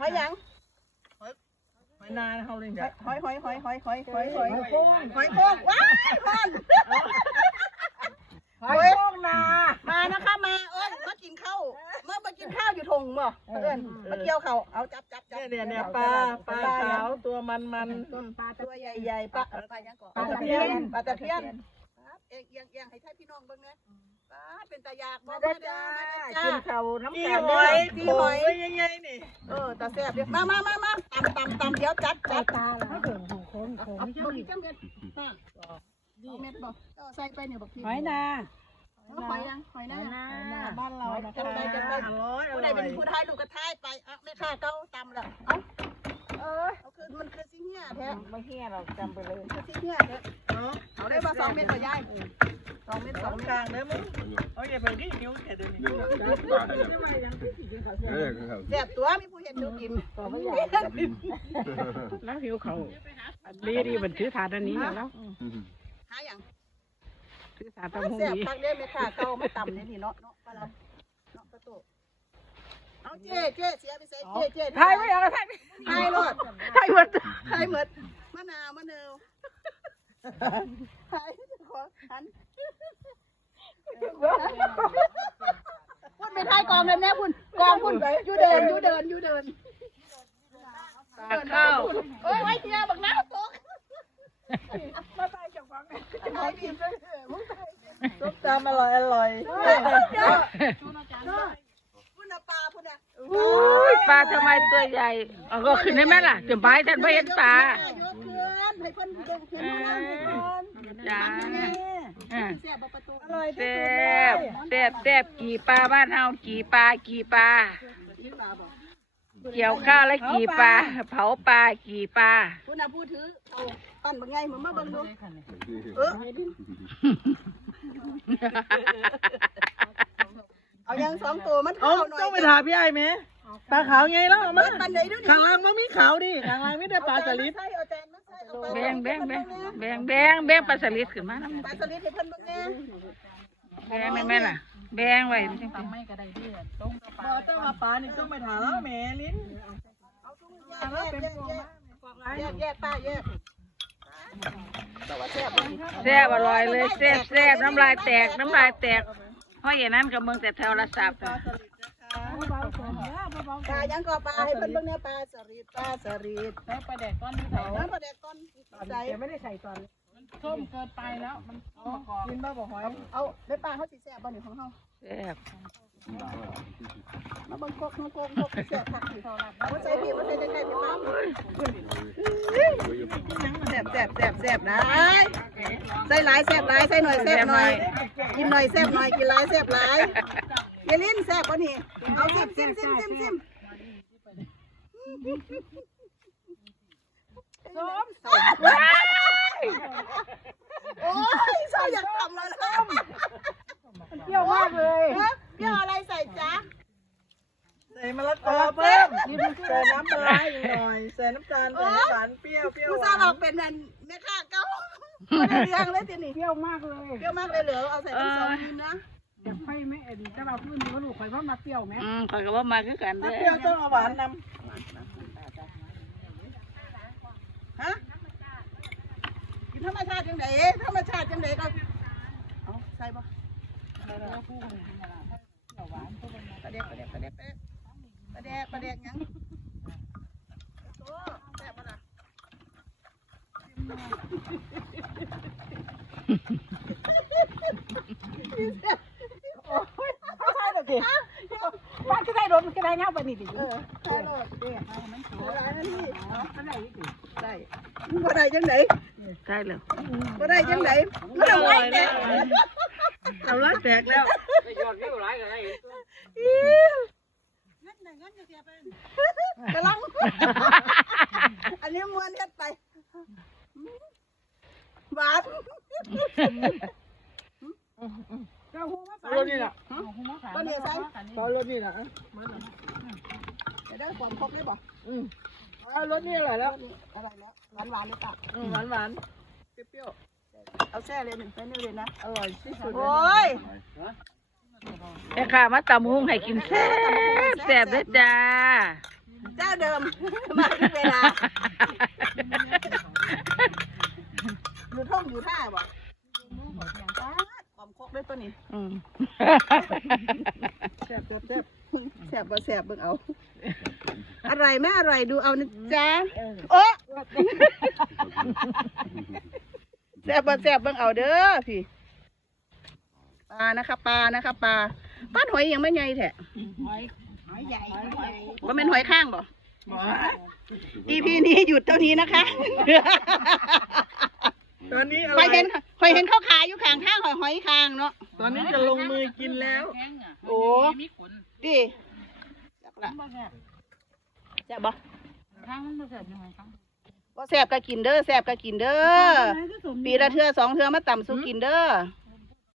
หอยหยังหอยนาเขาเลยหจ้ะอยหอยหอยหอยหอยหอยหอยหอยโค้งหอยโค้งว้ายพันหอยโค้งนามานะคะมาเอ้ยมากินข้าวเมื่อมากินข้าวอยู่ทงบ่เพื่อนมาเกี่ยวข้าวเอาจับจับจับเนี่ยเนี่ยเนี่ยปลาปลาขาวตัวมันมันปลาตัวใหญ่ๆปลาปลายังก่อนปลาตะเพียนปลาตะเพียนครับเอียงเอียงเอียงให้ท่านพี่น้องเบิ่งนะ ปลาเป็นตายากบ่มามาได้เด้จ้าอมาเด้อกิจ้านข้าวน้ำกี่กันหอยกี่โขหงอยไว้ยังไงนี่เออตาแซ่บเด้อมามามามาตำตำตำเดี๋ยวจัดจัดตาแล้วเดินของคนของเอาบ่กี่จังเม็ดน่ะสองเม็ดบ่เออใส่ไปเนี่ยบักทีหอยนาเอาหอยยังหอยนาบ้านเรานะจำได้จำได้อร่อยอผู้ใดร่อยเป็นผู้ทายลูกกระทายไปอะแม่ค้าเก้าตำแล้วเอ้าเออเอาคือมันคือสิเหี้ยแท้ไม่เฮียเราจำไปเลยคือสิเหี้ยแท้เนาะเอาได้มาสองเม็ดก็ย้ายสองเม็ดสสอองงเม็ดกลางเด้อมึง เอาอย่าไปที่นิ้วแค่เดี๋ยวนี้แซ่บตัวมีผู้เห็นดูกินต่อไม่ใหญ่แล้วหิวเขาดีดีมันถือถาดอันนี้แล้วหาอย่างถือถาดตะหงแซ่บดีคักเด้แม่ค้าเก้ามาตำเนี่ยนี่เนาะเนาะปลาลำเนาะปลาโตเอาเจ๊เจ๊เสียไปใส่เจ๊เจ๊ไทยไม่เอาไทยไทยรอดไทยหมดไทยหมดมะนาวมะนาวไทยขอหัน พุ่นไปไทยกองเลยแม่พุ่นกองพุ่นอยู่เดินอยู่เดินอยู่เดินตาข้าวโอ้ยไว้เทียบักน้ำตกมาใส่จังหวะไอ้ดิซุปตามอร่อยอร่อยเดี๋ยวพุ่นน่ะปลาพุ่นน่ะอุ้ยปลาทำไมตัวใหญ่เอาก็ขึ้นได้ไหมล่ะจะบายท่านไม่เห็นปลาเยอะเกินให้เพิ่นเดินเพิ่นมานั่งก่อนจ้า อ่าเสียบประตูอร่อยแซ่บแซ่บแซ่บกี่ปลาบ้านเฮากี่ปลากี่ปลาที่ปลาบอกเกี่ยวข้าวแล้วกี่ปลาเผาปลากี่ปลาพุ่นน่ะพูดถือเอาปั้นบังไงมึงมาเบิ่งดูเออเอายังสองตัวมันเอาเข้าหน่อยต้องไปถามพี่ไอ้ไหมปลาขาวไงแล้วเอามามันปันไหนดูดิข้างล่างมันมีขาวดิข้างล่างมีแต่ปลาสลิด ใช่เอาแตน มาใส่เอาปลาแบงแบงแบงแบงแบงแบงปลาสลิดขึ้นมาน้ำปลาสลิดให้เพิ่นเบิ่งแน่แบงแม่แม่ล่ะ แบงไว้จังสิบอต้องมาปลานี่ต้องไปถามแล้วแม่ลิ้นเอาทุกอย่างแยกแยกแยกแยกแยกป้าแยกแต่ว่าแซ่บบ่นี่แซ่บอร่อยเลยแซ่บแซ่บน้ำลายแตกน้ำลายแตกเพราะอย่างนั้นกับเมืองแต่โทรศัพท์ปลาอะสลิดนะคะปลา ยังก็ปลาให้เพิ่นเบิ่งแน่ปลาสลิดปลาสลิดแล้วปลาแดกก้อนที่เอาน้ำปลาแดกก่อนใส่ใส่ไม่ได้ใส่ตอนส้มเกินไปแล้ว มันประกอบกินบ้าบอกหอยเอาได้ปลาเขาสิแซ่บบ่นี่ของเฮาแซ่บมาเบิ่งกกน้องกกกกแซ่บคักสิเอาใส่พี่บ่ใส่ได้ใส่พี่ปลาแซ่บแซ่บแซ่บแซ่บนะใส่หลายแซ่บหลายใส่หน่อยแซ่บหน่อย กินหน่อยแซ่บหน่อยกินหลายแซ่บหลายเยลินแซ่บบ่นี่เอาซิมซิมซิมซิมซิม ส้มโอ้ยใส่อยากทำเลยนะเปรี้ยวมากเลยฮะเปรี้ยวอะไรใส่จ๊ะใส่มะละกอเพิ่มใส่น้ำปลาร้าอีกหน่อยใส่น้ำตาลใส่น้ำตาลเปรี้ยวเปรี้ยวผู้หสาววาบอนกเป็นนั่นแม่ค้าเก่าไม่ได้เรื่องเลยทีนี้เปรี้ยวมากเลยเปรี้ยวมากเลยเหรอเอาใส่ทั้งสองมือนะอยากไฟไหมเอ็นถ้าเราพูดว่าลูกข่อยว่ามาเปรี้ยวไหมอืมข่อยก็ว่ามาคือกันถ้าเด้เปรี้ยวอต้องเอาหวานน ฮะกินธรรมชาติจังไดธรรมชาติจังไดก็เอาใส่บ่ปลาแดกปลาแดกปลาแดกปลาแดกปลาแดกหยังโอ้แซ่บบ่ล่ะเขาใช่หรอดิบ้านก็ได้ รถมันก็ได้เงาไปนี่ดิเออใช่โลดเด้อเอาหลายนาทีก็ได้ดิได้บ่ได้จังไดใช่เลยบ่ได้จังไดมันเอาไว้แต่ำเอาละแตกแล้วกำลังอันนี้มวนเฮ็ดไปหวาน เจ้าหูมาฝากรถนี่แหละหูมาฝากก็เนี่ยใส่เอารถนี่แหละจะได้ความครบได้บ่อืมเอารถนี่อร่อยแล้วอะไรแล้วหวานหวานๆเลยป่ะอืมหวานหวานเปรี้ยวเอาแช่เลยหนึ่งไปนี่เลยนะๆอร่อยที่สุดโอ้ยแม่ค่ะมาตำหุ้งให้กินแซ่บแซ่บเลยจ้าเจ้าเดิมมาทุกเวลาอยู่ท่องอยู่ท่าบ่ ความคกด้วยตัวนี้อืมแสบแสบแสบแสบบ่แสบเบิ่งเอา อร่อยไหมอร่อยดูเอานะจ๊ะโอ้แสบบ่แสบเบิ่งเอาเด้อพี่ปลานะคะปลานะคะปลาป้าหอยยังไม่ใหญ่แท้หอยใหญ่หอยใหญ่ว่าเป็นหอยข้างบ่ EP นี้หยุดเท่านี้นะคะ ตอนนี้อะหไรอยเห็นหอยเห็นเขาขายอยู่ข้างทางหอยหอยข้างเนาะตอนนี้จะลงมือกินแล้ว โอ้ดิจับละจับบ่ข้างมันบ่แซ่บยังไงครับบ่แซ่บก็กินเด้อแซ่บก็กินเด้อปีละเทื่อสองเทื่อมาต่ำสู้กินเด้อ